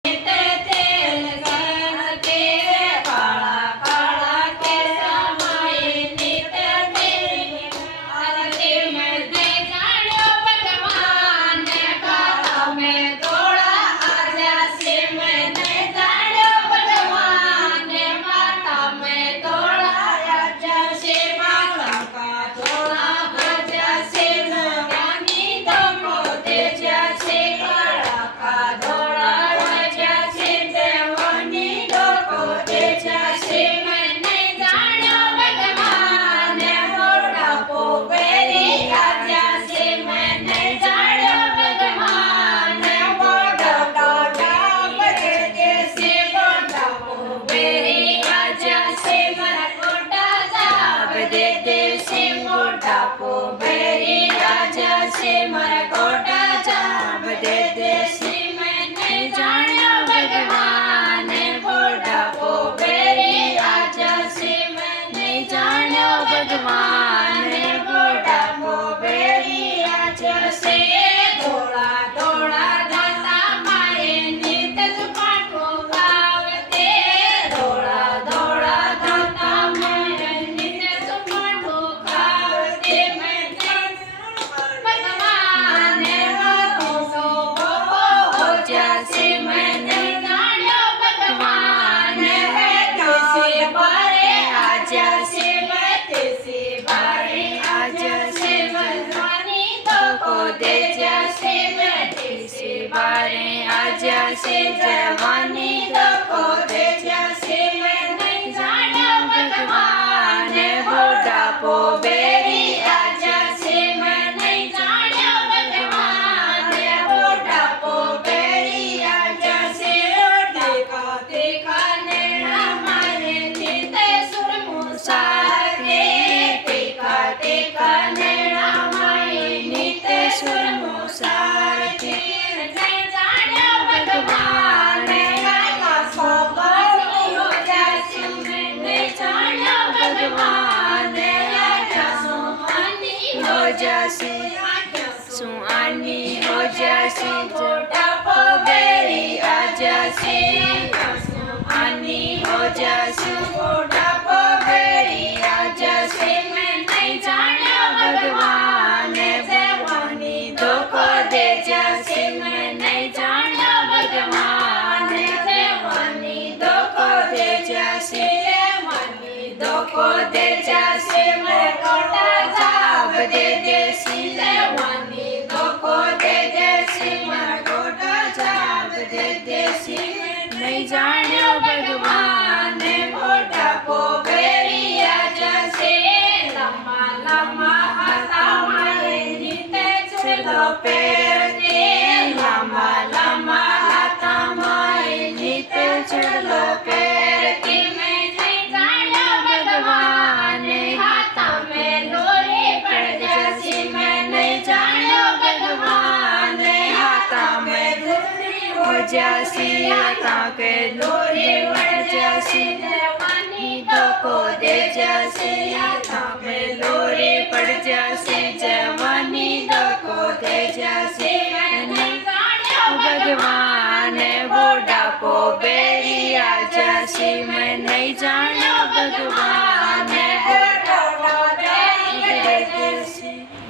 जैसे जवानी को दे जैसे मैं नहीं जाने भगवान बुढ़ापो बेरी आ जैसे मैं नहीं जाने भगवान बुढ़ापो बेरी आ जैसे देखा देखा नैना मारे नीते सुर मुसार के देखा देखा नैना मारे नीते सुर मुसार के सुहानी हो जैसी बुढ़ापो बेरी आ जैसी सुहानी हो जैसी बुढ़ापो बेरी आ जैसी मैं नहीं जाने भगवान जवानी धोखो दे जैसी मैं नहीं जाने भगवान जवानी धोखो दे जैसी जवानी धोखो दे जैसी मैं कोटा जाब दे देसी जवानी धोखो दे जैसी मैं कोटा जाब दे देसी नहीं जाने भगवान बुढ़ापो बेरी आ जैसे लम्मा लम्मा हाथा मारे नीते चलो पैर के लम्मा लम्मा हाथा मारे नीते चलो पैर के मैं नहीं जाने भगवान हाथा में लोरी पड़ जैसी मैं नहीं जाने भगवान हाथा में लोरी हो जैसी हाथा के लोरी पड़ जैसी जवानी धोखो दे जैसी हाथा में लोरी पड़ जैसी जवानी धोखो दे जैसी मैं नहीं जाने भगवान बुढ़ापो बेरी आ जैसी मैं नहीं जाने भगवान बुढ़ापो बेरी